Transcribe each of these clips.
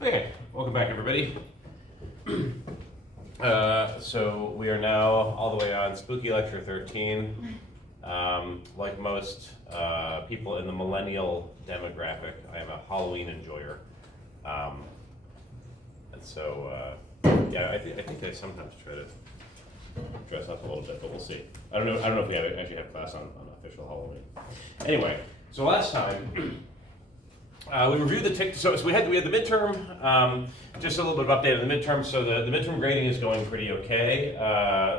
Okay, welcome back everybody. So we are now all the way on Spooky Lecture 13. Like most people in the millennial demographic, I am a Halloween enjoyer. And so, yeah, I think I sometimes try to dress up a little bit, but we'll see. I don't know if we actually have class on official Halloween. Anyway, so last time, we reviewed the so we had the midterm, just a little bit of update on the midterm. So the midterm grading is going pretty okay.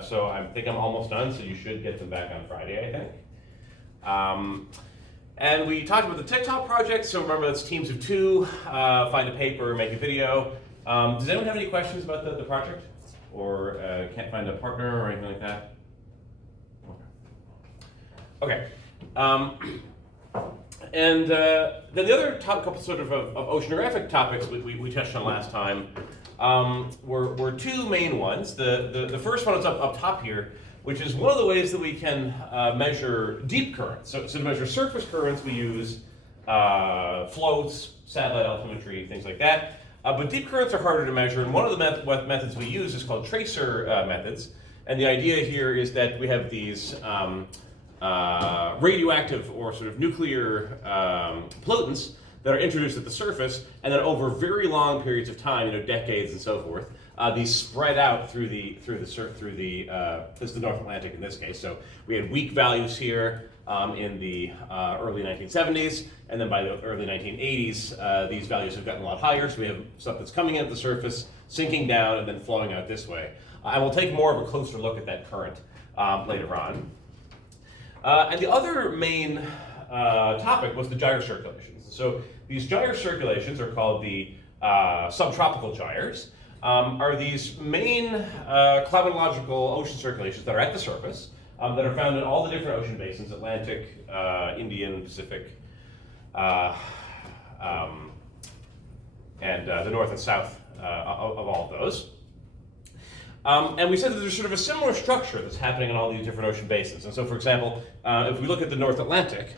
So I think I'm almost done, so you should get them back on Friday, I think. And we talked about the TikTok project. So remember, that's teams of two, find a paper, make a video. Does anyone have any questions about the project? Or can't find a partner or anything like that? Okay. And then the other couple sort of oceanographic topics we touched on last time were two main ones. The first one is up top here, which is one of the ways that we can measure deep currents. So to measure surface currents, we use floats, satellite altimetry, things like that. But deep currents are harder to measure, and one of the methods we use is called tracer methods. And the idea here is that we have these radioactive or sort of nuclear pollutants that are introduced at the surface, and then over very long periods of time, decades and so forth, these spread out through the this is the North Atlantic in this case. So we had weak values here in the early 1970s, and then by the early 1980s, these values have gotten a lot higher. So we have stuff that's coming in at the surface, sinking down, and then flowing out this way. I will take more of a closer look at that current later on. And the other main topic was the gyre circulations. So these gyre circulations are called the subtropical gyres, are these main climatological ocean circulations that are at the surface, that are found in all the different ocean basins, Atlantic, Indian, Pacific, and the north and south of all of those. And we said that there's sort of a similar structure that's happening in all these different ocean basins. And so, for example, if we look at the North Atlantic,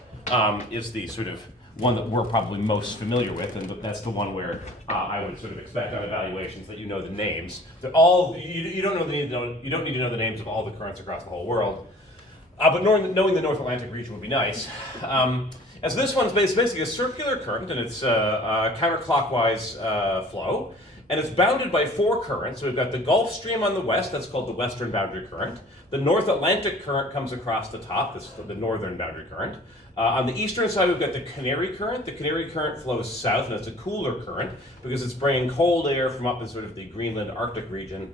is the sort of one that we're probably most familiar with, and that's the one where I would sort of expect on evaluations that you know the names. They're all you don't need to know the names of all the currents across the whole world, but knowing the North Atlantic region would be nice. And so this one's basically a circular current, and it's a counterclockwise flow. And it's bounded by four currents. So we've got the Gulf Stream on the west, that's called the western boundary current. The North Atlantic current comes across the top, this is the northern boundary current. On the eastern side, we've got the Canary current. The Canary current flows south, and it's a cooler current because it's bringing cold air from up in sort of the Greenland Arctic region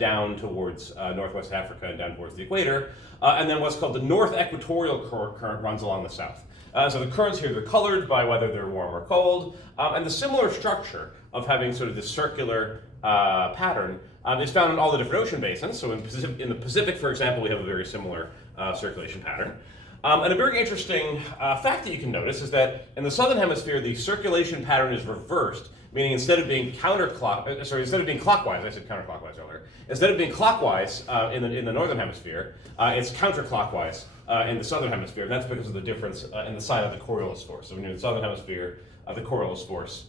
down towards northwest Africa and down towards the equator. And then what's called the North Equatorial current runs along the south. So the currents here, they're colored by whether they're warm or cold, and the similar structure of having sort of this circular pattern is found in all the different ocean basins. So in the Pacific, for example, we have a very similar circulation pattern. And a very interesting fact that you can notice is that in the southern hemisphere, the circulation pattern is reversed, meaning instead of being clockwise, I said counterclockwise earlier. Instead of being clockwise in the northern hemisphere, it's counterclockwise in the southern hemisphere, and that's because of the difference in the sign of the Coriolis force. So when you're in the southern hemisphere, the Coriolis force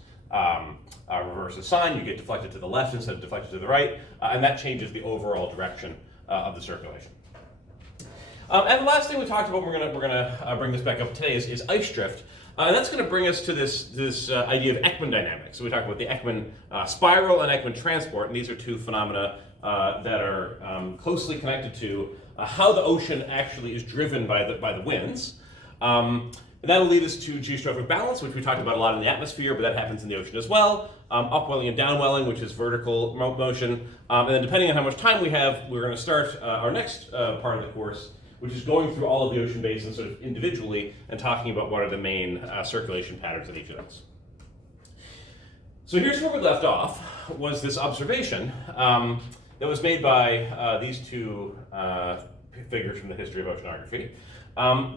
reverses sign, you get deflected to the left instead of deflected to the right, and that changes the overall direction of the circulation. And the last thing we talked about, we're gonna bring this back up today, is ice drift. And that's going to bring us to this idea of Ekman dynamics. So we talked about the Ekman spiral and Ekman transport, and these are two phenomena that are closely connected to how the ocean actually is driven by the winds. And that'll lead us to geostrophic balance, which we talked about a lot in the atmosphere, but that happens in the ocean as well. Upwelling and downwelling, which is vertical motion. And then depending on how much time we have, we're going to start our next part of the course, which is going through all of the ocean basins sort of individually and talking about what are the main circulation patterns in each of those. So here's where we left off, was this observation that was made by these two figures from the history of oceanography,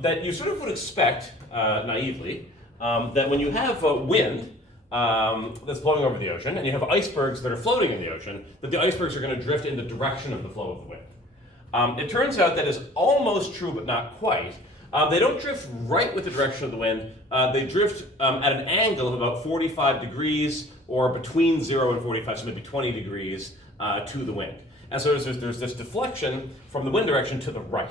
that you sort of would expect, naively, that when you have wind that's blowing over the ocean and you have icebergs that are floating in the ocean, that the icebergs are going to drift in the direction of the flow of the wind. It turns out that is almost true, but not quite. They don't drift right with the direction of the wind. They drift at an angle of about 45 degrees, or between 0 and 45, so maybe 20 degrees to the wind. And so there's this deflection from the wind direction to the right.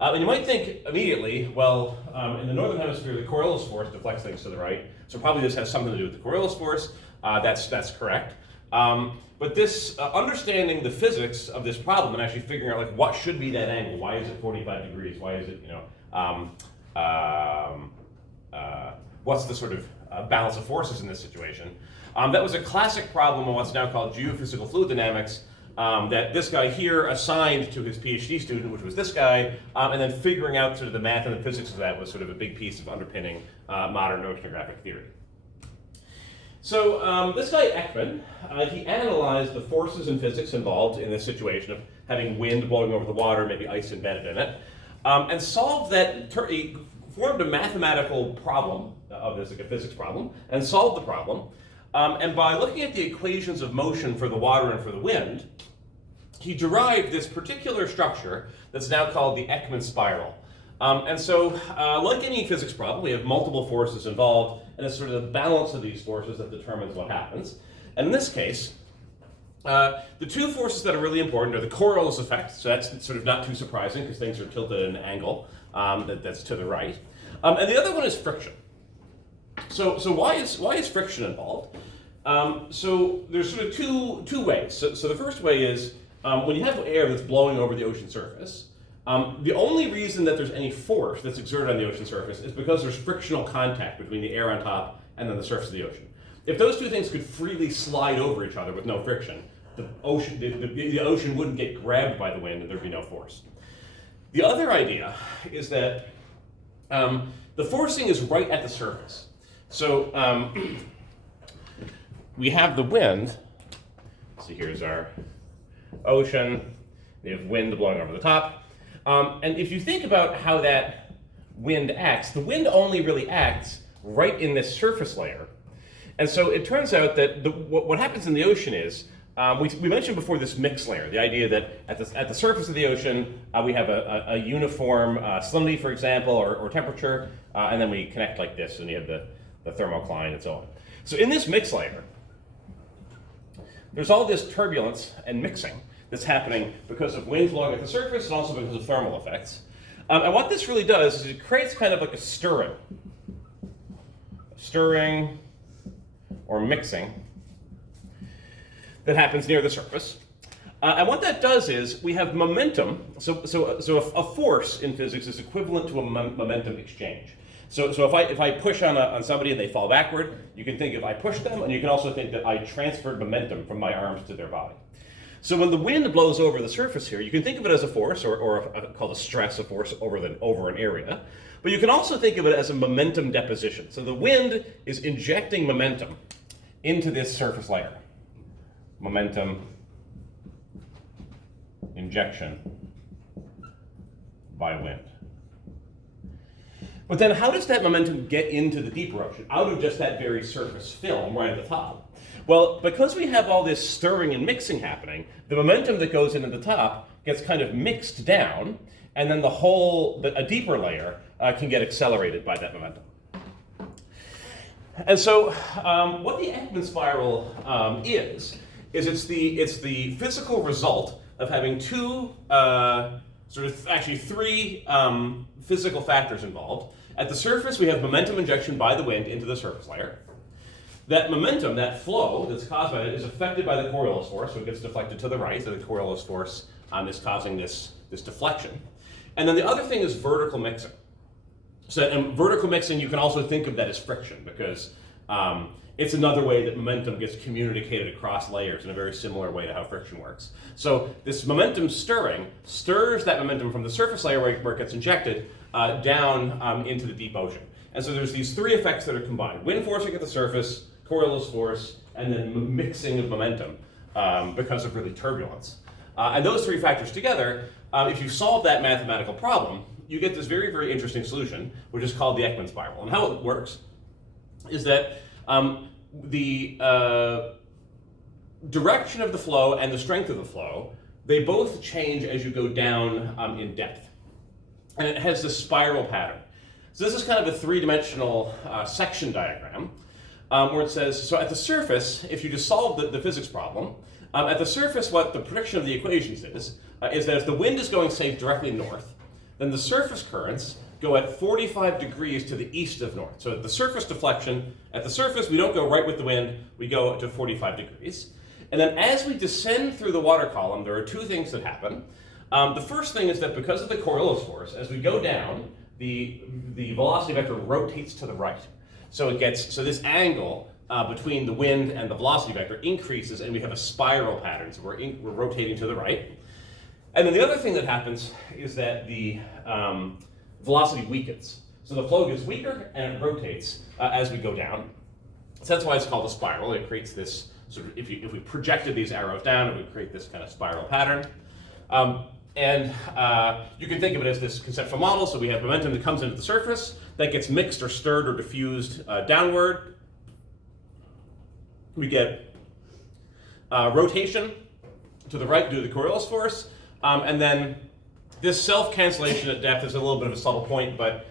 And you might think immediately, well, in the northern hemisphere, the Coriolis force deflects things to the right, so probably this has something to do with the Coriolis force. That's correct. But this understanding the physics of this problem and actually figuring out like what should be that angle, why is it 45 degrees, why is it, what's the sort of balance of forces in this situation? That was a classic problem in what's now called geophysical fluid dynamics, that this guy here assigned to his PhD student, which was this guy, and then figuring out sort of the math and the physics of that was sort of a big piece of underpinning modern oceanographic theory. So this guy Ekman, he analyzed the forces and physics involved in this situation of having wind blowing over the water, maybe ice embedded in it, and solved that. He formed a mathematical problem of this, like a physics problem, and solved the problem. And by looking at the equations of motion for the water and for the wind, he derived this particular structure that's now called the Ekman spiral. And so, like any physics problem, we have multiple forces involved, and it's sort of the balance of these forces that determines what happens. And in this case, the two forces that are really important are the Coriolis effect, so that's sort of not too surprising because things are tilted at an angle that's to the right. And the other one is friction. So why is friction involved? So there's sort of two ways. So the first way is when you have air that's blowing over the ocean surface, the only reason that there's any force that's exerted on the ocean surface is because there's frictional contact between the air on top and then the surface of the ocean. If those two things could freely slide over each other with no friction, the ocean wouldn't get grabbed by the wind and there'd be no force. The other idea is that the forcing is right at the surface. So we have the wind. So here's our ocean. We have wind blowing over the top. And if you think about how that wind acts, the wind only really acts right in this surface layer. And so it turns out that what happens in the ocean is, we mentioned before this mix layer, the idea that at the surface of the ocean, we have a uniform salinity, for example, or temperature, and then we connect like this, and you have the thermocline and so on. So in this mix layer, there's all this turbulence and mixing that's happening because of wind blowing at the surface and also because of thermal effects. And what this really does is it creates kind of like a stirring or mixing that happens near the surface. And what that does is we have momentum. So a force in physics is equivalent to a momentum exchange. So if I push on somebody and they fall backward, you can think if I push them, and you can also think that I transferred momentum from my arms to their body. So when the wind blows over the surface here, you can think of it as a force, or called a stress, a force over an area. But you can also think of it as a momentum deposition. So the wind is injecting momentum into this surface layer. Momentum injection by wind. But then how does that momentum get into the deeper ocean, out of just that very surface film right at the top? Well, because we have all this stirring and mixing happening, the momentum that goes in at the top gets kind of mixed down, and then a deeper layer can get accelerated by that momentum. And so what the Ekman spiral is it's the physical result of having three physical factors involved. At the surface, we have momentum injection by the wind into the surface layer. That momentum, that flow that's caused by it, is affected by the Coriolis force, so it gets deflected to the right. So the Coriolis force is causing this deflection. And then the other thing is vertical mixing. So in vertical mixing, you can also think of that as friction, because it's another way that momentum gets communicated across layers in a very similar way to how friction works. So this momentum stirring stirs that momentum from the surface layer where it gets injected down into the deep ocean. And so there's these three effects that are combined: wind forcing at the surface, Coriolis force, and then mixing of momentum because of really turbulence. And those three factors together, if you solve that mathematical problem, you get this very, very interesting solution, which is called the Ekman spiral. And how it works is that the direction of the flow and the strength of the flow, they both change as you go down in depth. and it has this spiral pattern. So this is kind of a three-dimensional section diagram where it says, so at the surface, if you just solve the physics problem, at the surface what the prediction of the equations is that if the wind is going, say, directly north, then the surface currents go at 45 degrees to the east of north. So the surface deflection, at the surface we don't go right with the wind, we go to 45 degrees. And then as we descend through the water column, there are two things that happen. The first thing is that because of the Coriolis force, as we go down, the velocity vector rotates to the right. So this angle between the wind and the velocity vector increases, and we have a spiral pattern. So we're rotating to the right. And then the other thing that happens is that the velocity weakens. So the flow gets weaker and it rotates as we go down. So that's why it's called a spiral. It creates this sort of, if we projected these arrows down, it would create this kind of spiral pattern. And you can think of it as this conceptual model. So we have momentum that comes into the surface, that gets mixed or stirred or diffused downward. We get rotation to the right due to the Coriolis force. And then this self-cancellation at depth is a little bit of a subtle point, but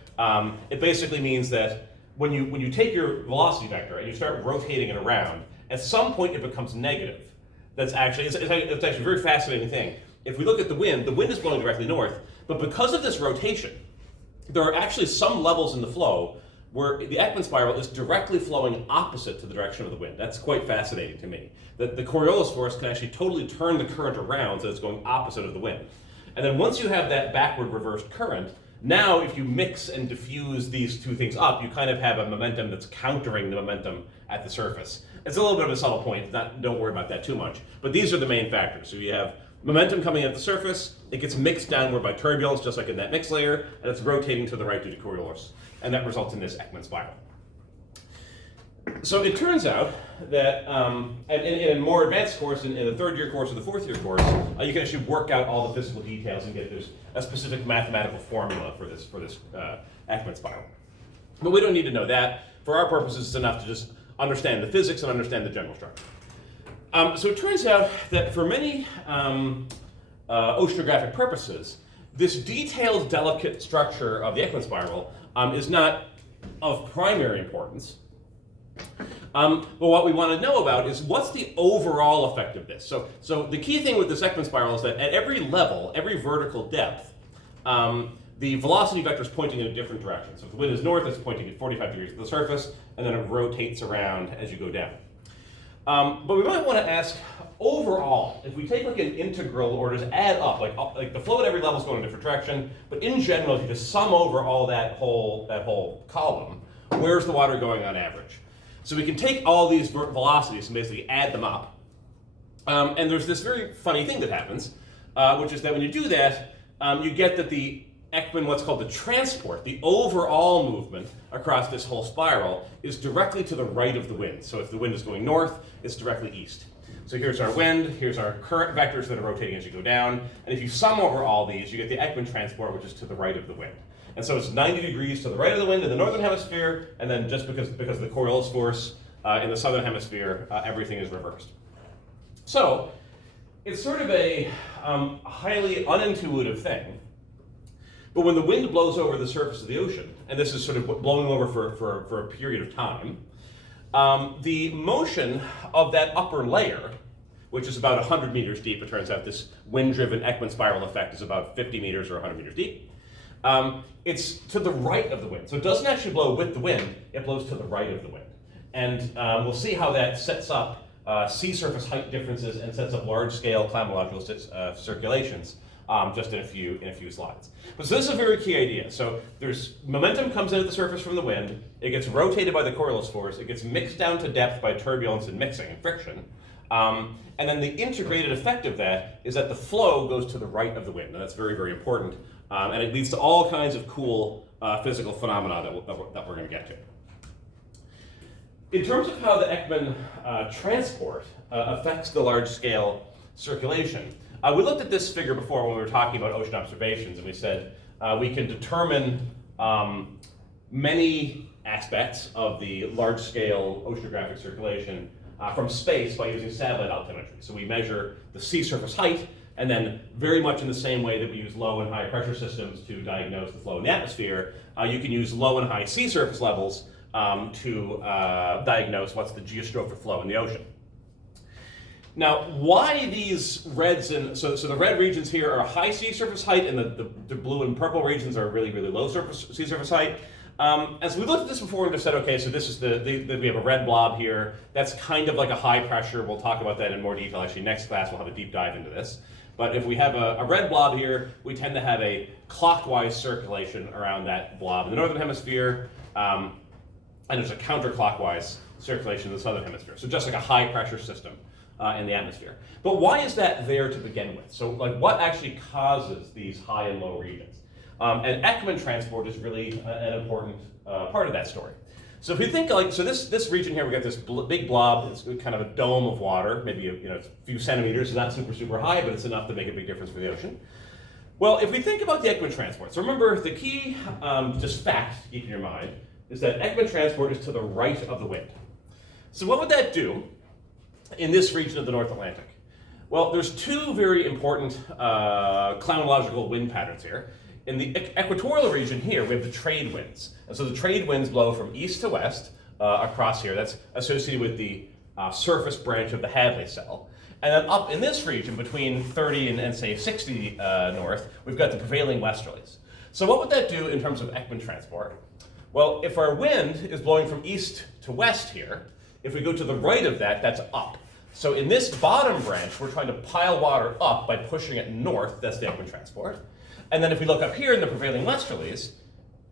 it basically means that when you take your velocity vector and you start rotating it around, at some point it becomes negative. It's actually a very fascinating thing. If we look at the wind is blowing directly north, but because of this rotation, there are actually some levels in the flow where the Ekman spiral is directly flowing opposite to the direction of the wind. That's quite fascinating to me. That the Coriolis force can actually totally turn the current around so it's going opposite of the wind. And then once you have that backward reversed current, now if you mix and diffuse these two things up, you kind of have a momentum that's countering the momentum at the surface. It's a little bit of a subtle point, don't worry about that too much. But these are the main factors. So you have momentum coming at the surface, it gets mixed downward by turbulence, just like in that mixed layer, and it's rotating to the right due to Coriolis. And that results in this Ekman spiral. So it turns out that in a more advanced course, in the third year course or the fourth year course, you can actually work out all the physical details and get a specific mathematical formula for this Ekman spiral. But we don't need to know that. For our purposes, it's enough to just understand the physics and understand the general structure. So it turns out that for many oceanographic purposes, this detailed, delicate structure of the Ekman spiral is not of primary importance. But what we want to know about is what's the overall effect of this. So the key thing with this Ekman spiral is that at every level, every vertical depth, the velocity vector is pointing in a different direction. So if the wind is north, it's pointing at 45 degrees to the surface, and then it rotates around as you go down. But we might want to ask, overall, if we take like an integral or just add up, like the flow at every level is going in a different direction, but in general, if you just sum over all that whole column, where's the water going on average? So we can take all these velocities and basically add them up. And there's this very funny thing that happens, which is that when you do that, you get that the Ekman, what's called the transport, the overall movement across this whole spiral, is directly to the right of the wind. So if the wind is going north, it's directly east. So here's our wind, here's our current vectors that are rotating as you go down, and if you sum over all these, you get the Ekman transport, which is to the right of the wind. And so it's 90 degrees to the right of the wind in the northern hemisphere, and then just because of the Coriolis force in the southern hemisphere, everything is reversed. So it's sort of a highly unintuitive thing. But when the wind blows over the surface of the ocean, and this is sort of blowing over for a period of time, the motion of that upper layer, which is about 100 meters deep, it turns out this wind-driven Ekman spiral effect is about 50 meters or 100 meters deep, it's to the right of the wind. So it doesn't actually blow with the wind, it blows to the right of the wind. And we'll see how that sets up sea surface height differences and sets up large-scale climatological circulations just in a few slides. But so this is a very key idea. So there's momentum comes into the surface from the wind, it gets rotated by the Coriolis force, it gets mixed down to depth by turbulence and mixing and friction, and then the integrated effect of that is that the flow goes to the right of the wind, and that's very, very important, and it leads to all kinds of cool physical phenomena that we're going to get to. In terms of how the Ekman transport affects the large-scale circulation, we looked at this figure before when we were talking about ocean observations, and we said we can determine many aspects of the large-scale oceanographic circulation from space by using satellite altimetry. So we measure the sea surface height And then very much in the same way that we use low and high pressure systems to diagnose the flow in the atmosphere, you can use low and high sea surface levels to diagnose what's the geostrophic flow in the ocean. Now, why these reds and so the red regions here are high sea surface height, and the blue and purple regions are really, really low sea surface height. As we looked at this before and just said, okay, so this is we have a red blob here. That's kind of like a high pressure. We'll talk about that in more detail. Actually, next class we'll have a deep dive into this. But if we have a red blob here, we tend to have a clockwise circulation around that blob in the northern hemisphere, and there's a counterclockwise circulation in the southern hemisphere. So just like a high pressure system in the atmosphere. But why is that there to begin with? So like what actually causes these high and low regions? And Ekman transport is really an important part of that story. So if you think like, so this region here, we got this big blob, it's kind of a dome of water, maybe it's a few centimeters, it's not super high, but it's enough to make a big difference for the ocean. Well, if we think about the Ekman transport, so remember the key just fact to keep in your mind is that Ekman transport is to the right of the wind. So what would that do in this region of the North Atlantic? Well, there's two very important climatological wind patterns here. In the equatorial region here, we have the trade winds. And so the trade winds blow from east to west across here. That's associated with the surface branch of the Hadley cell. And then up in this region, between 30 and say 60 north, we've got the prevailing westerlies. So what would that do in terms of Ekman transport? Well, if our wind is blowing from east to west here, if we go to the right of that, that's up. So in this bottom branch, we're trying to pile water up by pushing it north. That's the Ekman transport. And then if we look up here in the prevailing westerlies,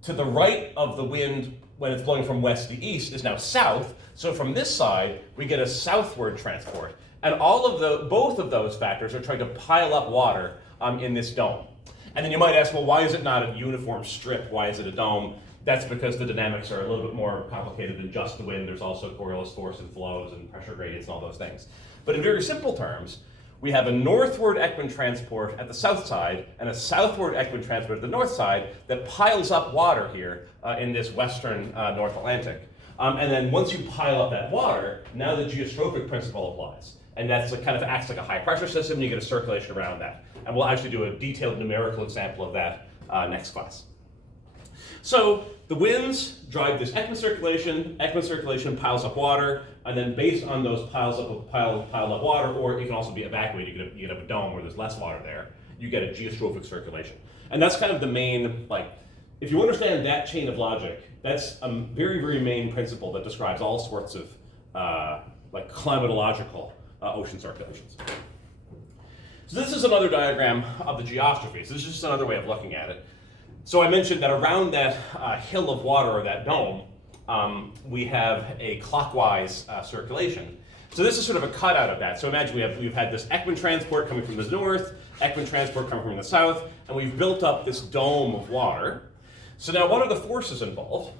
to the right of the wind when it's blowing from west to east is now south. So from this side, we get a southward transport. And both of those factors are trying to pile up water in this dome. And then you might ask, well, why is it not a uniform strip? Why is it a dome? That's because the dynamics are a little bit more complicated than just the wind. There's also Coriolis force and flows and pressure gradients and all those things. But in very simple terms, we have a northward Ekman transport at the south side and a southward Ekman transport at the north side that piles up water here in this western North Atlantic. And then once you pile up that water, now the geostrophic principle applies. And that's kind of acts like a high pressure system, and you get a circulation around that. And we'll actually do a detailed numerical example of that next class. So the winds drive this Ekman circulation piles up water, and then based on those piled up water, or it can also be evacuated, you could have a dome where there's less water there, you get a geostrophic circulation. And that's kind of the main, if you understand that chain of logic, that's a very main principle that describes all sorts of climatological ocean circulations. So this is another diagram of the geostrophy. So this is just another way of looking at it. So I mentioned that around that hill of water, or that dome, we have a clockwise circulation. So this is sort of a cutout of that. So imagine we've had this Ekman transport coming from the north, Ekman transport coming from the south, and we've built up this dome of water. So now what are the forces involved?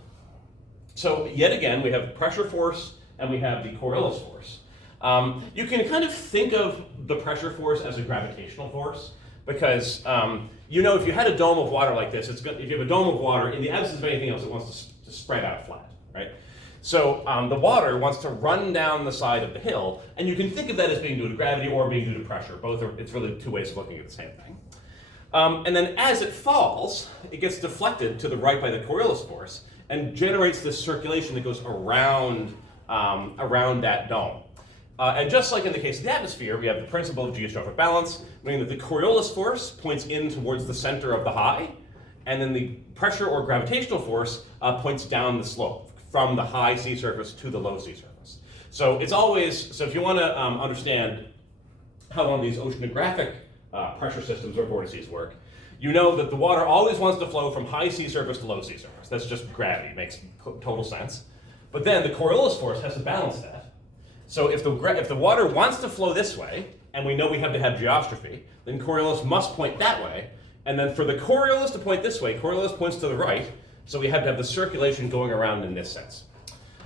So yet again, we have the pressure force and we have the Coriolis force. You can kind of think of the pressure force as a gravitational force, because if you had a dome of water like this, if you have a dome of water, in the absence of anything else, it wants to spread out flat, right? So the water wants to run down the side of the hill, and you can think of that as being due to gravity or being due to pressure. It's really two ways of looking at the same thing. And then as it falls, it gets deflected to the right by the Coriolis force and generates this circulation that goes around that dome. And just like in the case of the atmosphere, we have the principle of geostrophic balance, meaning that the Coriolis force points in towards the center of the high, and then the pressure or gravitational force points down the slope from the high sea surface to the low sea surface. So if you want to understand how one of these oceanographic pressure systems or vortices work, you know that the water always wants to flow from high sea surface to low sea surface. That's just gravity, it makes total sense. But then the Coriolis force has to balance that. So if the water wants to flow this way, and we know we have to have geostrophy, then Coriolis must point that way. And then for the Coriolis to point this way, Coriolis points to the right, so we have to have the circulation going around in this sense.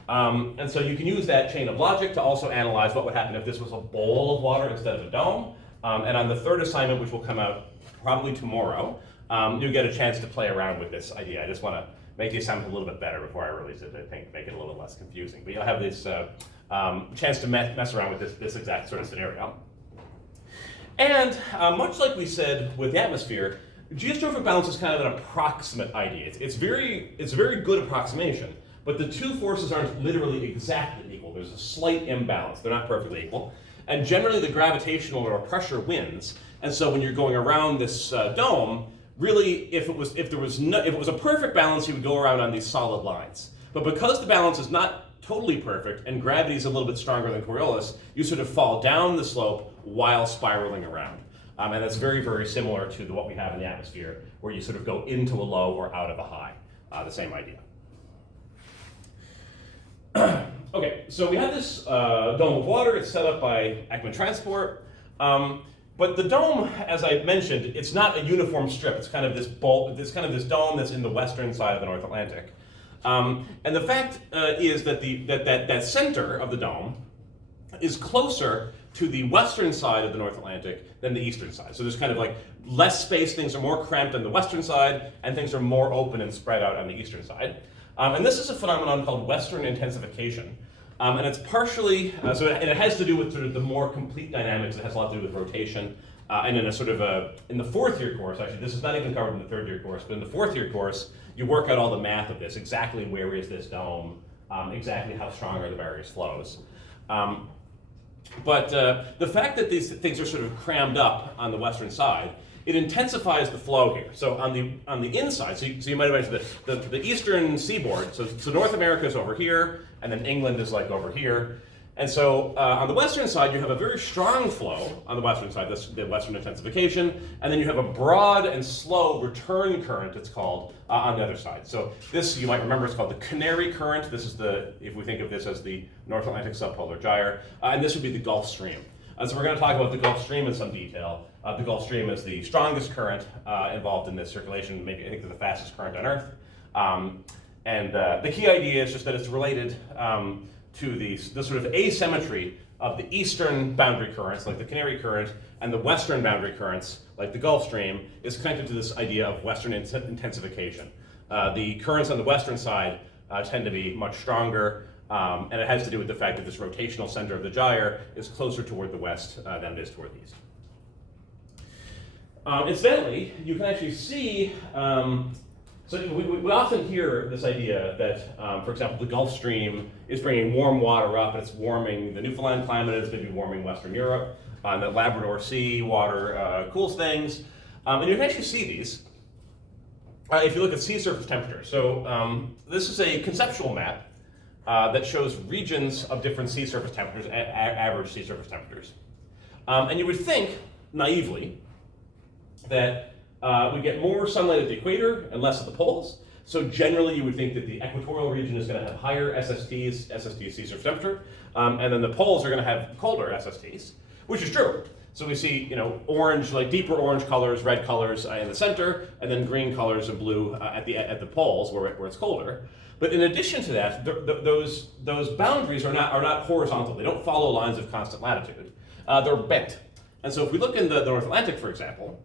And so you can use that chain of logic to also analyze what would happen if this was a bowl of water instead of a dome. And on the third assignment, which will come out probably tomorrow, you'll get a chance to play around with this idea. I just want to make the assignment a little bit better before I release it, I think, make it a little less confusing. But you'll have this chance to mess around with this exact sort of scenario. And much like we said with the atmosphere, geostrophic balance is kind of an approximate idea. It's a very good approximation, but the two forces aren't literally exactly equal. There's a slight imbalance. They're not perfectly equal. And generally the gravitational or pressure wins. And so when you're going around this dome, really, if it was a perfect balance, you would go around on these solid lines. But because the balance is not totally perfect and gravity is a little bit stronger than Coriolis, you sort of fall down the slope while spiraling around. And that's very, very similar to what we have in the atmosphere, where you sort of go into a low or out of a high. The same idea. Okay, so we have this dome of water. It's set up by Ekman Transport. But the dome, as I mentioned, it's not a uniform strip. It's kind of this this dome that's in the western side of the North Atlantic. And the fact is that that center of the dome is closer to the western side of the North Atlantic than the eastern side. So there's kind of like less space, things are more cramped on the western side, and things are more open and spread out on the eastern side. And this is a phenomenon called western intensification. And it's partially, it has to do with sort of the more complete dynamics. It has a lot to do with rotation. And in a sort of in the fourth year course, actually, this is not even covered in the third year course, but in the fourth year course, you work out all the math of this, exactly where is this dome, exactly how strong are the various flows. But the fact that these things are sort of crammed up on the western side, it intensifies the flow here. So on the inside, so you might imagine the eastern seaboard, so North America is over here, and then England is like over here. And so on the western side, you have a very strong flow on the western side, that's the western intensification, and then you have a broad and slow return current, it's called, on the other side. So this, you might remember, is called the Canary Current. This is if we think of this as the North Atlantic subpolar gyre, and this would be the Gulf Stream. So we're going to talk about the Gulf Stream in some detail. The Gulf Stream is the strongest current involved in this circulation, maybe I think the fastest current on Earth. And the key idea is just that it's related to the sort of asymmetry of the eastern boundary currents, like the Canary Current, and the western boundary currents, like the Gulf Stream, is connected to this idea of western intensification. The currents on the western side tend to be much stronger, and it has to do with the fact that this rotational center of the gyre is closer toward the west than it is toward the east. Incidentally, you can actually see, so we often hear this idea that, for example, the Gulf Stream is bringing warm water up, and it's warming the Newfoundland climate, it's maybe warming Western Europe, and that Labrador Sea water cools things. And you can actually see these if you look at sea surface temperature. So this is a conceptual map that shows regions of different sea surface temperatures, average sea surface temperatures. And you would think, naively, that we get more sunlight at the equator and less at the poles. So generally you would think that the equatorial region is going to have higher SSTs, sea surface temperature, and then the poles are going to have colder SSTs, which is true. So we see, orange, like deeper orange colors, red colors in the center, and then green colors and blue at the poles where it's colder. But in addition to that, those boundaries are not horizontal. They don't follow lines of constant latitude. They're bent. And so if we look in the North Atlantic, for example,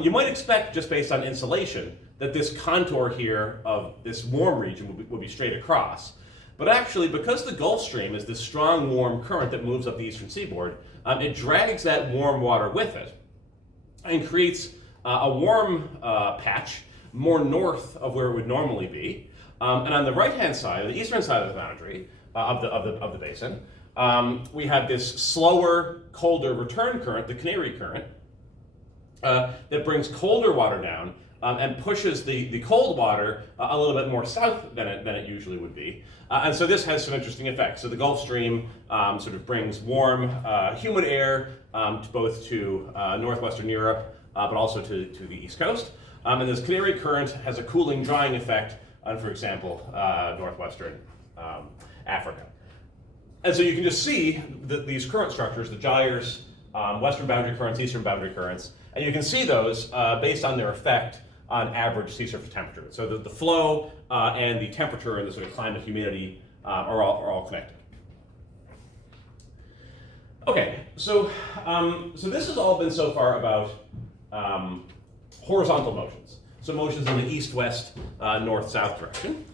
you might expect, just based on insolation, that this contour here of this warm region would be straight across. But actually, because the Gulf Stream is this strong, warm current that moves up the eastern seaboard, it drags that warm water with it and creates a warm patch more north of where it would normally be. And on the right-hand side, the eastern side of the boundary of the basin, we have this slower, colder return current, the Canary Current, that brings colder water down and pushes the cold water a little bit more south than it usually would be. And so this has some interesting effects. So the Gulf Stream sort of brings warm, humid air both to northwestern Europe, but also to the East Coast. And this Canary Current has a cooling, drying effect on, for example, northwestern Africa. And so you can just see these current structures, the gyres, western boundary currents, eastern boundary currents, and you can see those based on their effect on average sea surface temperature. So the flow and the temperature and the sort of climate humidity are all connected. Okay, so this has all been so far about horizontal motions. So motions in the east-west, north-south direction.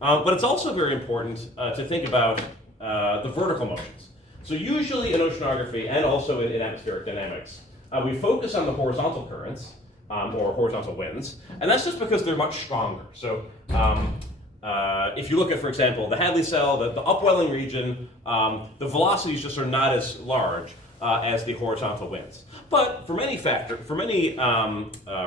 But it's also very important to think about the vertical motions. So usually in oceanography and also in atmospheric dynamics, we focus on the horizontal currents, or horizontal winds, and that's just because they're much stronger. So if you look at, for example, the Hadley cell, the upwelling region, the velocities just are not as large as the horizontal winds. But for many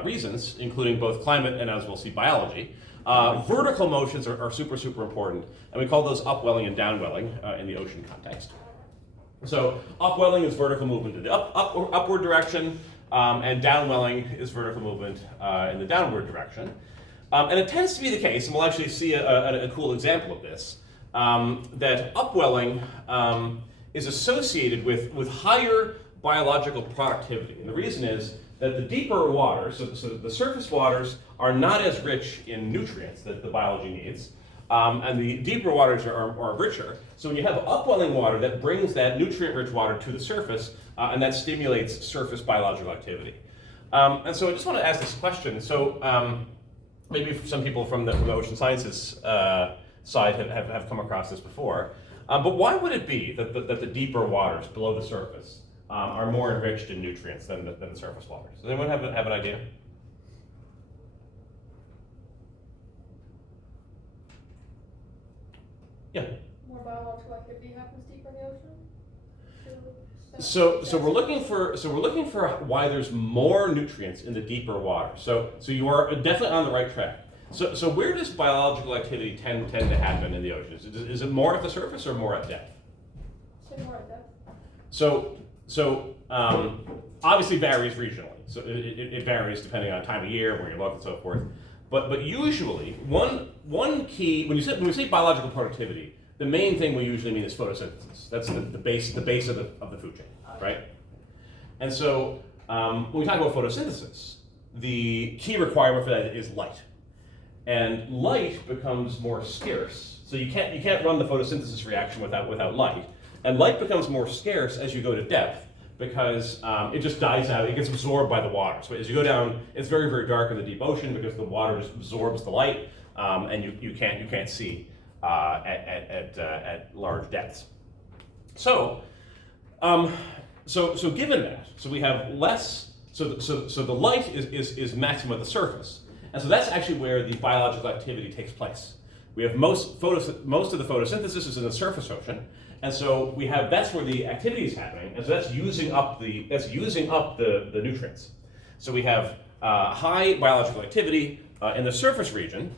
reasons, including both climate and, as we'll see, biology, vertical motions are super, super important, and we call those upwelling and downwelling in the ocean context. So upwelling is vertical movement in the upward direction, and downwelling is vertical movement in the downward direction. And it tends to be the case, and we'll actually see a cool example of this, that upwelling is associated with higher biological productivity. And the reason is that the deeper waters, so the surface waters, are not as rich in nutrients that the biology needs, and the deeper waters are richer. So when you have upwelling water, that brings that nutrient-rich water to the surface, and that stimulates surface biological activity. And so I just want to ask this question. So maybe some people from the ocean sciences side have come across this before. But why would it be that the deeper waters below the surface are more enriched in nutrients than the surface waters? Does anyone have an idea? Yeah. More biological activity happens deeper in the ocean. So we're looking for why there's more nutrients in the deeper water. So you are definitely on the right track. So where does biological activity tend to happen in the ocean? Is it more at the surface or more at depth? Say more at depth. So obviously varies regionally. So it varies depending on time of year, where you look, and so forth. But usually one key when we say biological productivity, the main thing we usually mean is photosynthesis. That's the base of the food chain, right? And so when we talk about photosynthesis, the key requirement for that is light. And light becomes more scarce. So you can't run the photosynthesis reaction without light. And light becomes more scarce as you go to depth because it just dies out. It gets absorbed by the water. So as you go down, it's very, very dark in the deep ocean because the water just absorbs the light, and you can't see at large depths. So given that, so we have less. So the light is maximum at the surface. And so that's actually where the biological activity takes place. We have most of the photosynthesis is in the surface ocean, and so that's where the activity is happening, and so that's using up the nutrients. So we have high biological activity in the surface region.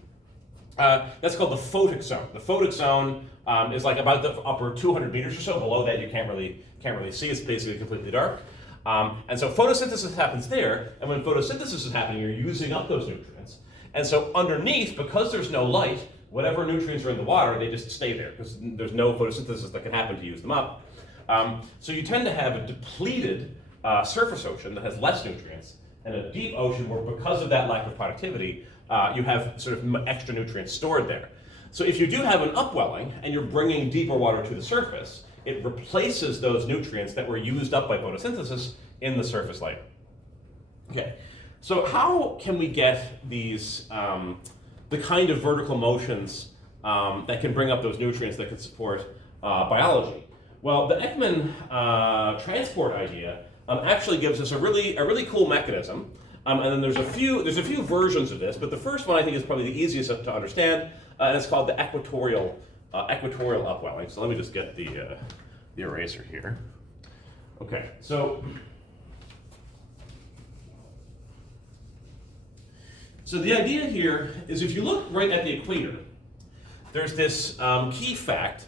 That's called the photic zone. The photic zone is like about the upper 200 meters or so. Below that, you can't really see. It's basically completely dark. And so photosynthesis happens there, and when photosynthesis is happening, you're using up those nutrients. And so underneath, because there's no light, whatever nutrients are in the water, they just stay there, because there's no photosynthesis that can happen to use them up. So you tend to have a depleted surface ocean that has less nutrients, and a deep ocean where, because of that lack of productivity, you have sort of extra nutrients stored there. So if you do have an upwelling, and you're bringing deeper water to the surface, it replaces those nutrients that were used up by photosynthesis in the surface layer. Okay, so how can we get these, the kind of vertical motions that can bring up those nutrients that can support biology? Well, the Ekman transport idea actually gives us a really cool mechanism, and then there's a few versions of this, but the first one I think is probably the easiest to understand, and it's called the equatorial upwelling. So let me just get the eraser here. Okay, so the idea here is if you look right at the equator, there's this key fact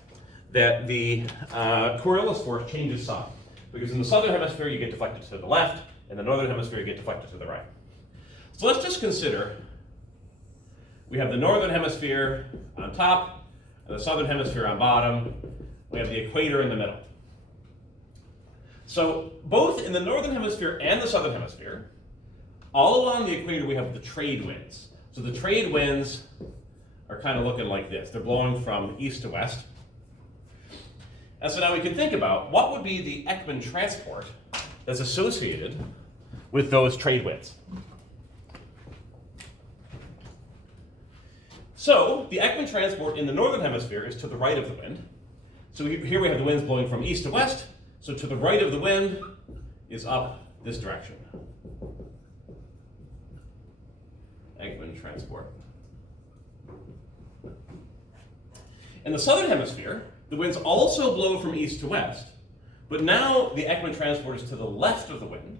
that the Coriolis force changes sign. Because in the southern hemisphere you get deflected to the left, in the northern hemisphere you get deflected to the right. So let's just consider we have the northern hemisphere on top, and the southern hemisphere on bottom. We have the equator in the middle. So both in the northern hemisphere and the southern hemisphere, all along the equator we have the trade winds. So the trade winds are kind of looking like this. They're blowing from east to west. And so now we can think about what would be the Ekman transport that's associated with those trade winds. So the Ekman transport in the northern hemisphere is to the right of the wind. So here we have the winds blowing from east to west. So to the right of the wind is up this direction. Ekman transport. In the southern hemisphere, the winds also blow from east to west, but now the Ekman transport is to the left of the wind,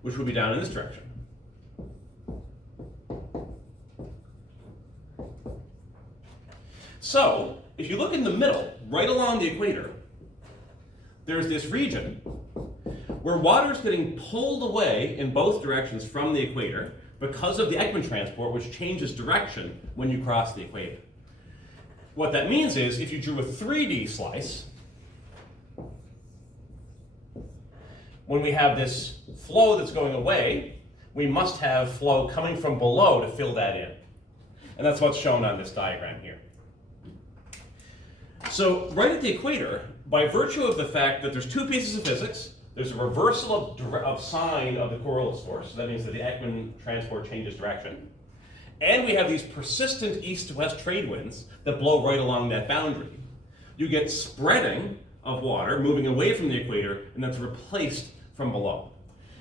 which would be down in this direction. So, if you look in the middle, right along the equator, there's this region where water is getting pulled away in both directions from the equator because of the Ekman transport, which changes direction when you cross the equator. What that means is, if you drew a 3D slice, when we have this flow that's going away, we must have flow coming from below to fill that in. And that's what's shown on this diagram here. So right at the equator, by virtue of the fact that there's two pieces of physics, there's a reversal of sign of the Coriolis force, so that means that the Ekman transport changes direction, and we have these persistent east to west trade winds that blow right along that boundary. You get spreading of water moving away from the equator, and that's replaced from below.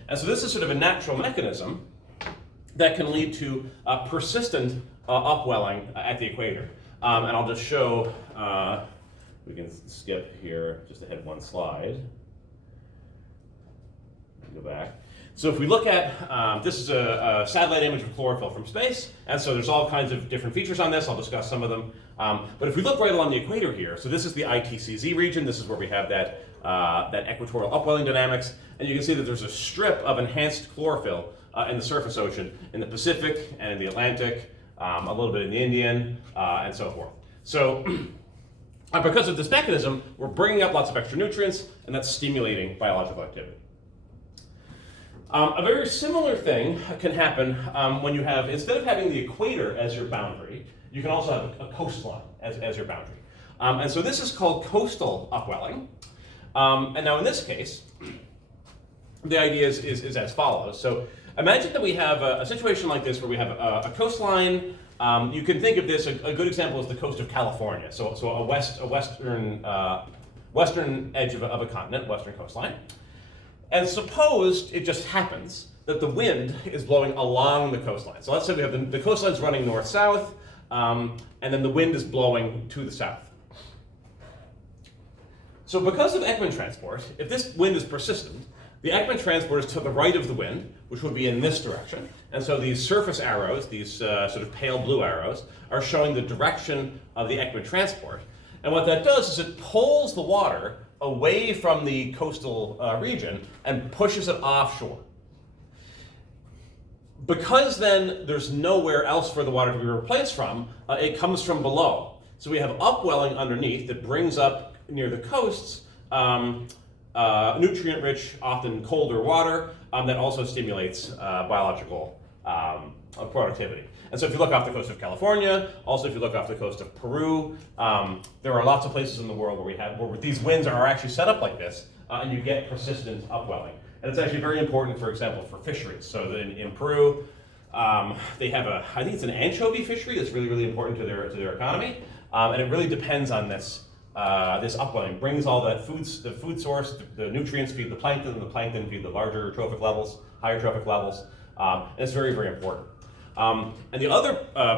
And so this is sort of a natural mechanism that can lead to persistent upwelling at the equator. And I'll just show, we can skip here just ahead one slide. Go back. So if we look at, this is a satellite image of chlorophyll from space, and so there's all kinds of different features on this. I'll discuss some of them. But if we look right along the equator here, so this is the ITCZ region. This is where we have that, that equatorial upwelling dynamics, and you can see that there's a strip of enhanced chlorophyll in the surface ocean, in the Pacific and in the Atlantic, a little bit in the Indian, and so forth. So because of this mechanism, we're bringing up lots of extra nutrients, and that's stimulating biological activity. A very similar thing can happen when you have, instead of having the equator as your boundary, you can also have a coastline as your boundary. And so this is called coastal upwelling. And now in this case, the idea is as follows. So imagine that we have a situation like this where we have a coastline. You can think of this, a good example is the coast of California. So a western edge of a continent, western coastline. And suppose it just happens that the wind is blowing along the coastline. So let's say we have the coastline's running north-south, and then the wind is blowing to the south. So because of Ekman transport, if this wind is persistent, the Ekman transport is to the right of the wind, which would be in this direction. And so these surface arrows, these sort of pale blue arrows, are showing the direction of the Ekman transport. And what that does is it pulls the water away from the coastal region and pushes it offshore. Because then there's nowhere else for the water to be replaced from, it comes from below. So we have upwelling underneath that brings up near the coasts nutrient-rich, often colder water that also stimulates biological productivity. And so if you look off the coast of California, also if you look off the coast of Peru, there are lots of places in the world where these winds are actually set up like this, and you get persistent upwelling. And it's actually very important, for example, for fisheries. So in Peru, they have I think it's an anchovy fishery that's really, really important to their economy, and it really depends on this upwelling. Brings all the food source, the nutrients feed the plankton, and the plankton feed the larger trophic levels, higher trophic levels, and it's very, very important. And the other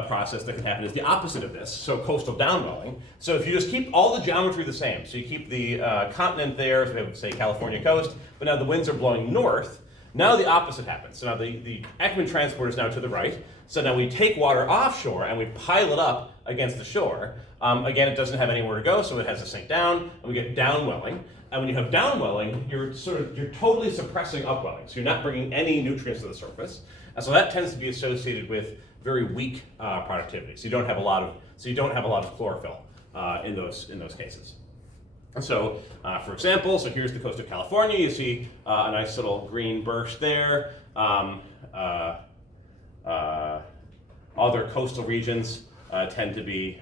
process that can happen is the opposite of this, so coastal downwelling. So if you just keep all the geometry the same, so you keep the continent there, so we have, say, California coast, but now the winds are blowing north, now the opposite happens. So now the Ekman transport is now to the right, so now we take water offshore and we pile it up against the shore. Again, it doesn't have anywhere to go, so it has to sink down, and we get downwelling. And when you have downwelling, you're totally suppressing upwelling, so you're not bringing any nutrients to the surface. And so that tends to be associated with very weak productivity. So you don't have a lot of chlorophyll in those cases. And so, for example, so here's the coast of California. You see a nice little green burst there. Other coastal regions tend to be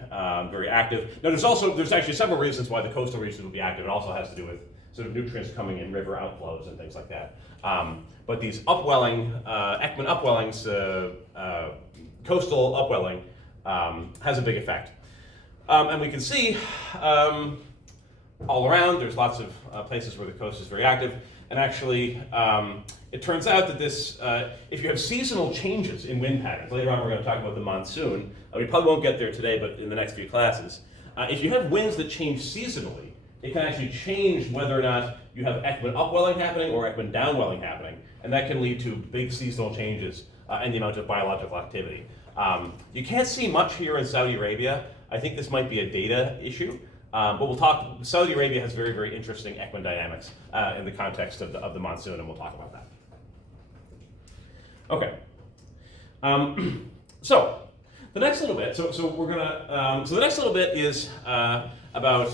very active. Now, there's actually several reasons why the coastal regions will be active. It also has to do with sort of nutrients coming in, river outflows and things like that. But these upwelling, Ekman upwellings, coastal upwelling has a big effect. And we can see all around. There's lots of places where the coast is very active. And actually, it turns out that this, if you have seasonal changes in wind patterns, later on we're going to talk about the monsoon. We probably won't get there today, but in the next few classes. If you have winds that change seasonally, it can actually change whether or not you have equine upwelling happening or equine downwelling happening. And that can lead to big seasonal changes in the amount of biological activity. You can't see much here in Saudi Arabia. I think this might be a data issue. But we'll talk, Saudi Arabia has very, very interesting equine dynamics in the context of the monsoon, and we'll talk about that. Okay. So the next little bit, so the next little bit is about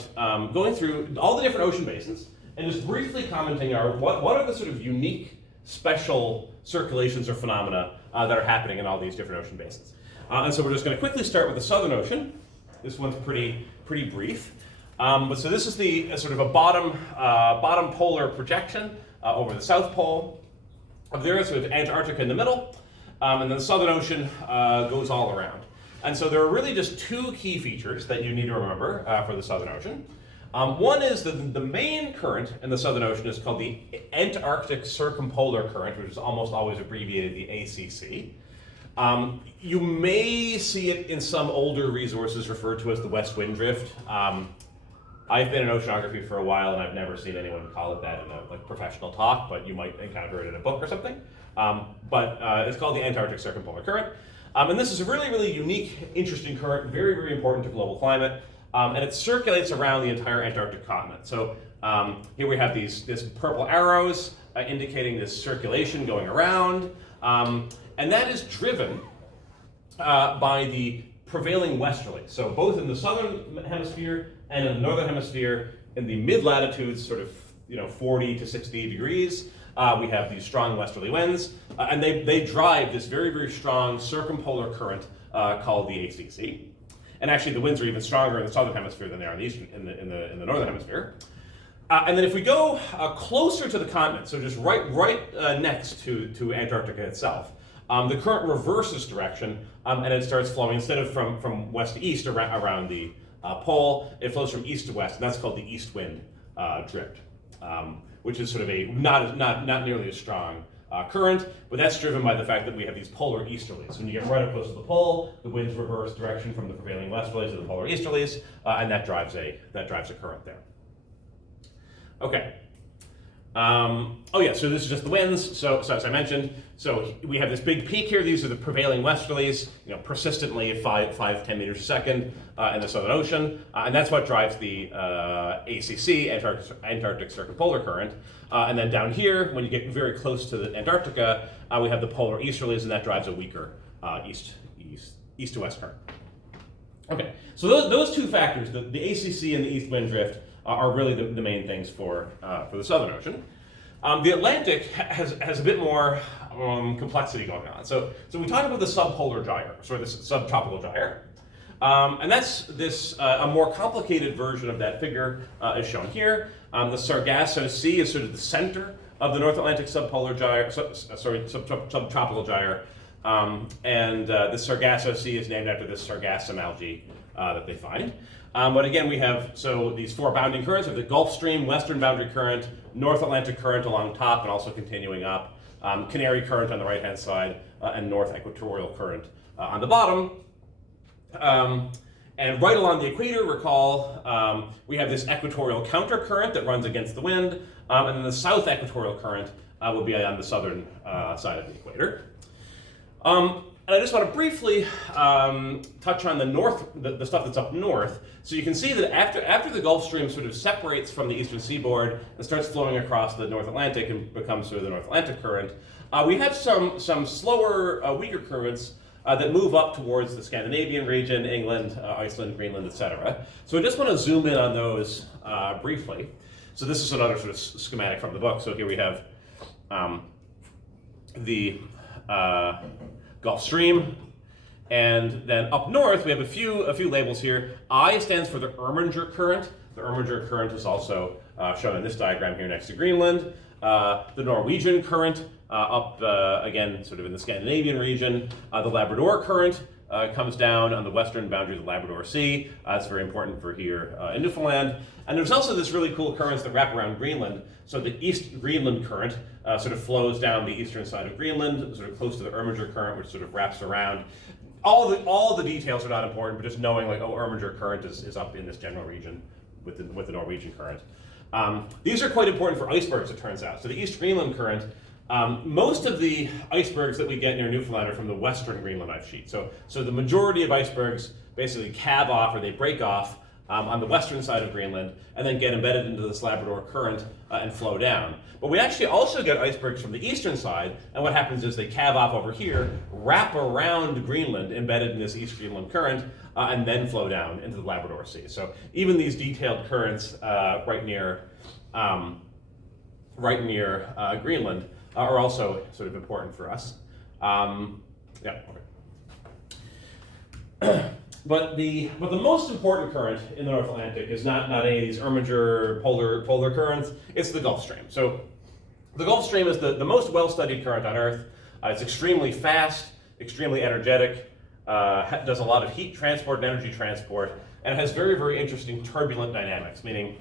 going through all the different ocean basins and just briefly commenting on what are the sort of unique, special circulations or phenomena that are happening in all these different ocean basins. And so we're just going to quickly start with the Southern Ocean. This one's pretty brief. But so this is the sort of a bottom polar projection over the South Pole of the Earth, with Antarctica in the middle, and then the Southern Ocean goes all around. And so there are really just two key features that you need to remember for the Southern Ocean. One is that the main current in the Southern Ocean is called the Antarctic Circumpolar Current, which is almost always abbreviated the ACC. You may see it in some older resources referred to as the West Wind Drift. I've been in oceanography for a while, and I've never seen anyone call it that in a professional talk, but you might encounter it in a book or something. But it's called the Antarctic Circumpolar Current. And this is a really, really unique, interesting current, very, very important to global climate. And it circulates around the entire Antarctic continent. So here we have these purple arrows indicating this circulation going around. And that is driven by the prevailing westerly. So both in the southern hemisphere and in the northern hemisphere, in the mid-latitudes, sort of 40 to 60 degrees, we have these strong westerly winds, and they drive this very, very strong circumpolar current called the ACC. And actually, the winds are even stronger in the southern hemisphere than they are in the eastern, in the northern hemisphere. And then if we go closer to the continent, so just right next to Antarctica itself, the current reverses direction, and it starts flowing instead of from west to east around the pole. It flows from east to west, and that's called the east wind drift, which is sort of a not nearly as strong current, but that's driven by the fact that we have these polar easterlies. When you get right up close to the pole, the winds reverse direction from the prevailing westerlies to the polar easterlies, and that drives a current there. Okay. Oh yeah, so this is just the winds. So as I mentioned, so we have this big peak here. These are the prevailing westerlies, persistently at 5-10 meters a second in the Southern Ocean, and that's what drives the ACC, Antarctic Circumpolar Current. And then down here, when you get very close to the Antarctica, we have the polar easterlies, and that drives a weaker east to west current. Okay, so those two factors, the ACC and the east wind drift, are really the main things for the Southern Ocean. The Atlantic has a bit more complexity going on. So we talked about the subpolar gyre, the subtropical gyre. And that's a more complicated version of that figure is shown here. The Sargasso Sea is sort of the center of the North Atlantic subpolar gyre, subtropical gyre. And the Sargasso Sea is named after this sargassum algae that they find. But again, we have these four bounding currents of the Gulf Stream, Western Boundary Current, North Atlantic Current along top and also continuing up, Canary Current on the right-hand side, and North Equatorial Current on the bottom. And right along the equator, recall, we have this equatorial countercurrent that runs against the wind, and then the South Equatorial Current will be on the southern side of the equator. And I just want to briefly touch on the stuff that's up north. So you can see that after the Gulf Stream sort of separates from the eastern seaboard and starts flowing across the North Atlantic and becomes sort of the North Atlantic Current, we have some slower, weaker currents that move up towards the Scandinavian region, England, Iceland, Greenland, etc. So I just want to zoom in on those briefly. So this is another sort of schematic from the book. So here we have the Gulf Stream, and then up north we have a few labels here. I stands for the Erminger Current. The Erminger Current is also shown in this diagram here next to Greenland. The Norwegian Current up again sort of in the Scandinavian region. The Labrador Current comes down on the western boundary of the Labrador Sea. It's very important for here in Newfoundland. And there's also this really cool currents that wrap around Greenland. So the East Greenland current sort of flows down the eastern side of Greenland, sort of close to the Erminger current, which sort of wraps around. All the details are not important, but just knowing like, oh, Erminger current is up in this general region with the Norwegian current. These are quite important for icebergs, it turns out. So the East Greenland current, most of the icebergs that we get near Newfoundland are from the western Greenland ice sheet. So the majority of icebergs basically calve off or they break off on the western side of Greenland and then get embedded into this Labrador current and flow down. But we actually also get icebergs from the eastern side, and what happens is they calve off over here, wrap around Greenland embedded in this East Greenland current, and then flow down into the Labrador Sea. So even these detailed currents right near Greenland are also sort of important for us. But the most important current in the North Atlantic is not any of these Erminger polar currents. It's the Gulf Stream. So the Gulf Stream is the most well-studied current on Earth. It's extremely fast, extremely energetic, does a lot of heat transport and energy transport, and it has very, very interesting turbulent dynamics, meaning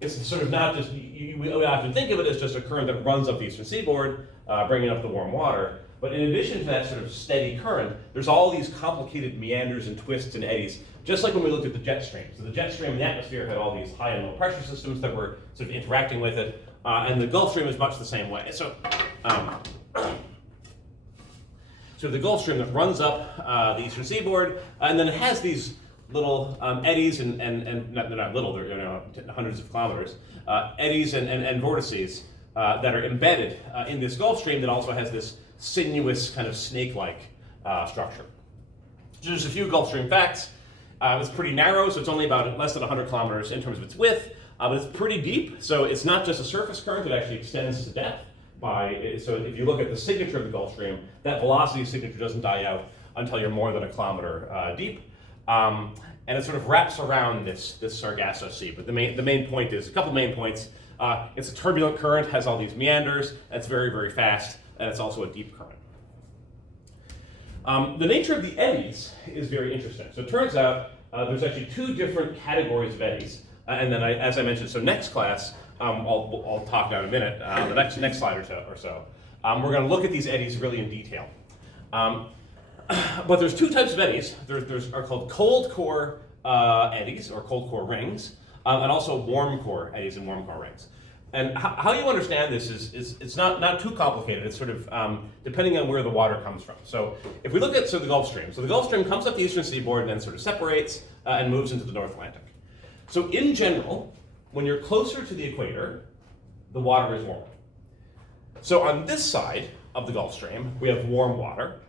it's sort of not just, we often think of it as just a current that runs up the eastern seaboard, bringing up the warm water. But in addition to that sort of steady current, there's all these complicated meanders and twists and eddies, just like when we looked at the jet stream. So the jet stream in the atmosphere had all these high and low pressure systems that were sort of interacting with it, and the Gulf Stream is much the same way. So the Gulf Stream that runs up the eastern seaboard, and then it has these little eddies and they're not little, they're hundreds of kilometers, eddies and vortices that are embedded in this Gulf Stream that also has this sinuous kind of snake-like structure. So there's a few Gulf Stream facts. It's pretty narrow, so it's only about less than 100 kilometers in terms of its width, but it's pretty deep, so it's not just a surface current, it actually extends to depth. So if you look at the signature of the Gulf Stream, that velocity signature doesn't die out until you're more than a kilometer deep. And it sort of wraps around this Sargasso Sea. But the main point is, a couple main points. It's a turbulent current, has all these meanders, and it's very, very fast, and it's also a deep current. The nature of the eddies is very interesting. So it turns out there's actually two different categories of eddies. And then, as I mentioned, so next class, I'll talk about in a minute, the next slide or so. We're going to look at these eddies really in detail. But there's two types of eddies. Are called cold core eddies, or cold core rings, and also warm core eddies and warm core rings. And how you understand this is it's not too complicated. It's sort of depending on where the water comes from. So if we look at the Gulf Stream, so the Gulf Stream comes up the eastern seaboard and then sort of separates and moves into the North Atlantic. So in general, when you're closer to the equator, the water is warmer. So on this side of the Gulf Stream, we have warm water.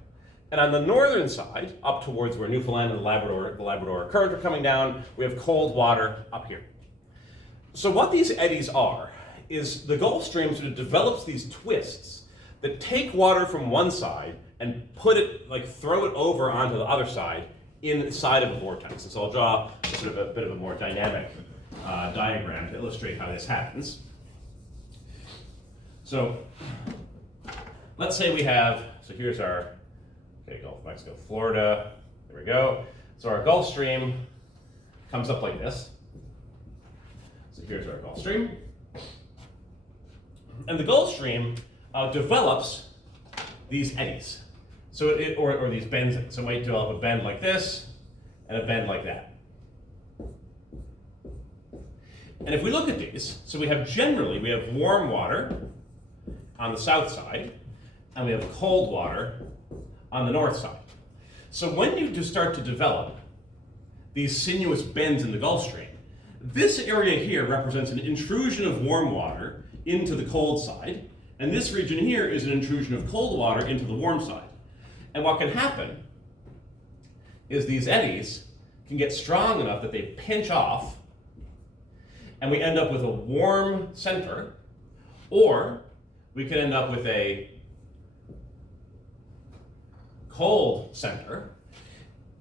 And on the northern side, up towards where Newfoundland and the Labrador current are coming down, we have cold water up here. So what these eddies are, is the Gulf Stream sort of develops these twists that take water from one side and throw it over onto the other side inside of a vortex. And so I'll draw sort of a bit of a more dynamic diagram to illustrate how this happens. So let's say we have, so here's our, Gulf of Mexico, Florida, there we go. So our Gulf Stream comes up like this. So here's our Gulf Stream. And the Gulf Stream develops these eddies, so or these bends. So it might develop a bend like this and a bend like that. And if we look at these, so we have warm water on the south side, and we have cold water on the north side. So when you just start to develop these sinuous bends in the Gulf Stream, this area here represents an intrusion of warm water into the cold side, and this region here is an intrusion of cold water into the warm side. And what can happen is these eddies can get strong enough that they pinch off, and we end up with a warm center, or we can end up with a cold center.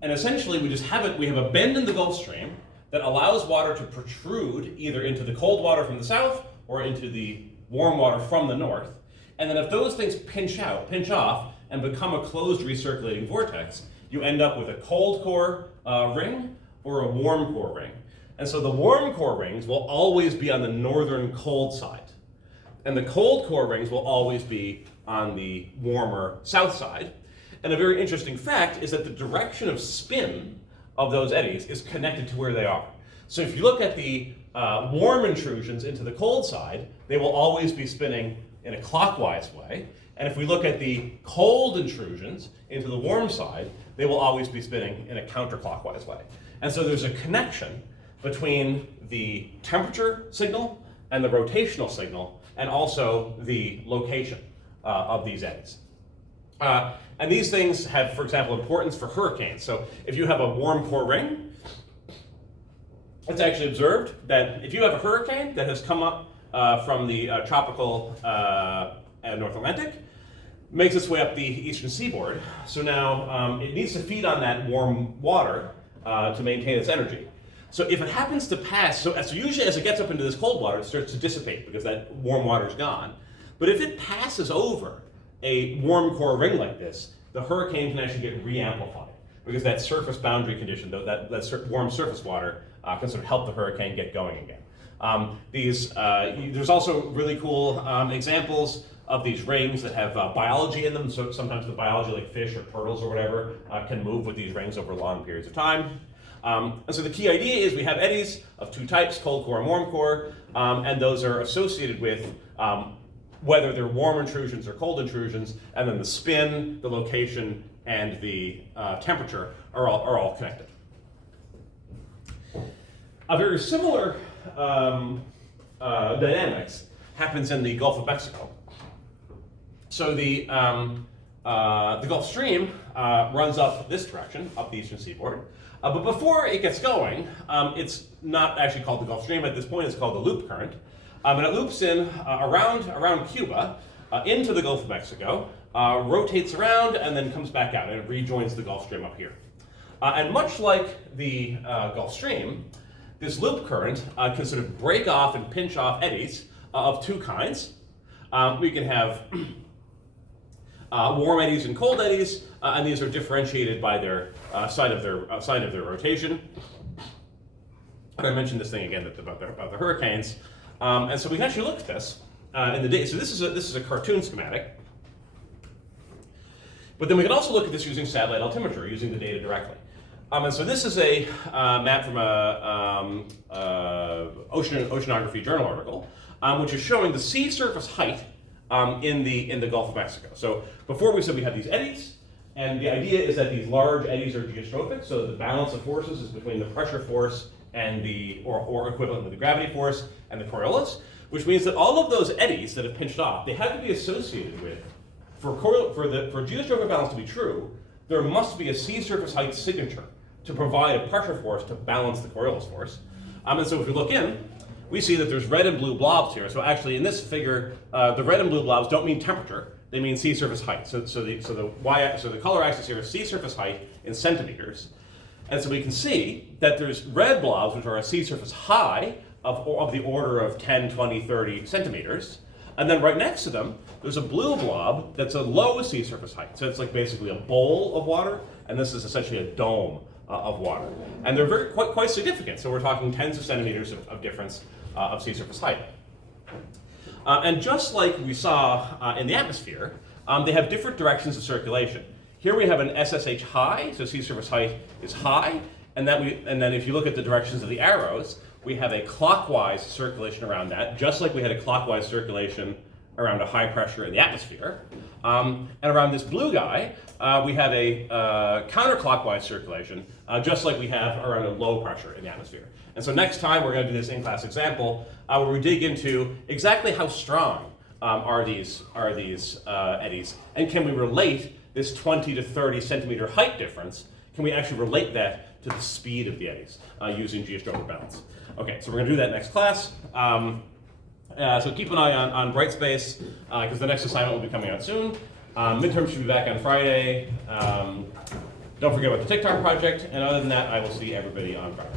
And essentially we have a bend in the Gulf Stream that allows water to protrude either into the cold water from the south or into the warm water from the north. And then if those things pinch off and become a closed recirculating vortex, you end up with a cold core ring or a warm core ring. And so the warm core rings will always be on the northern cold side. And the cold core rings will always be on the warmer south side. And a very interesting fact is that the direction of spin of those eddies is connected to where they are. So if you look at the warm intrusions into the cold side, they will always be spinning in a clockwise way. And if we look at the cold intrusions into the warm side, they will always be spinning in a counterclockwise way. And so there's a connection between the temperature signal and the rotational signal, and also the location of these eddies. And these things have, for example, importance for hurricanes. So if you have a warm core ring, it's actually observed that if you have a hurricane that has come up from the tropical North Atlantic, makes its way up the eastern seaboard, so now it needs to feed on that warm water to maintain its energy. So if it happens to pass, so usually as it gets up into this cold water, it starts to dissipate because that warm water is gone. But if it passes over a warm core ring like this, the hurricane can actually get re-amplified because that surface boundary condition, that warm surface water, can sort of help the hurricane get going again. There's also really cool examples of these rings that have biology in them. So sometimes the biology, like fish or turtles or whatever, can move with these rings over long periods of time. And so the key idea is we have eddies of two types, cold core and warm core, and those are associated with whether they're warm intrusions or cold intrusions, and then the spin, the location, and the temperature are all connected. A very similar dynamics happens in the Gulf of Mexico. So the Gulf Stream runs up this direction, up the eastern seaboard. But before it gets going, it's not actually called the Gulf Stream at this point, it's called the loop current. And it loops in around Cuba into the Gulf of Mexico, rotates around, and then comes back out, and it rejoins the Gulf Stream up here. And much like the Gulf Stream, this loop current can sort of break off and pinch off eddies of two kinds. We can have warm eddies and cold eddies, and these are differentiated by their side of their rotation. And I mentioned this thing again about the hurricanes, and so we can actually look at this in the data. So this is a cartoon schematic, but then we can also look at this using satellite altimetry, using the data directly. And so this is a map from a Oceanography journal article, which is showing the sea surface height in the Gulf of Mexico. So before we said we have these eddies, and the idea is that these large eddies are geostrophic, so the balance of forces is between the pressure force and or equivalent of the gravity force and the Coriolis, which means that all of those eddies that have pinched off, they have to be associated with, for geostrophic balance to be true, there must be a sea surface height signature to provide a pressure force to balance the Coriolis force. And so if we look in, we see that there's red and blue blobs here. So actually in this figure, the red and blue blobs don't mean temperature, they mean sea surface height. So the color axis here is sea surface height in centimeters. And so we can see that there's red blobs, which are a sea surface high of the order of 10, 20, 30 centimeters. And then right next to them, there's a blue blob that's a low sea surface height. So it's like basically a bowl of water, and this is essentially a dome of water. And they're quite significant. So we're talking tens of centimeters of difference of sea surface height. And just like we saw in the atmosphere, they have different directions of circulation. Here we have an SSH high, so sea surface height is high, and then if you look at the directions of the arrows, we have a clockwise circulation around that, just like we had a clockwise circulation around a high pressure in the atmosphere. And around this blue guy, we have a counterclockwise circulation, just like we have around a low pressure in the atmosphere. And so next time we're going to do this in-class example where we dig into exactly how strong are these eddies, and can we relate this 20 to 30 centimeter height difference? Can we actually relate that to the speed of the eddies using geostrophic balance? Okay, so we're going to do that next class. So keep an eye on Brightspace because the next assignment will be coming out soon. Midterm should be back on Friday. Don't forget about the TikTok project, and other than that, I will see everybody on Friday.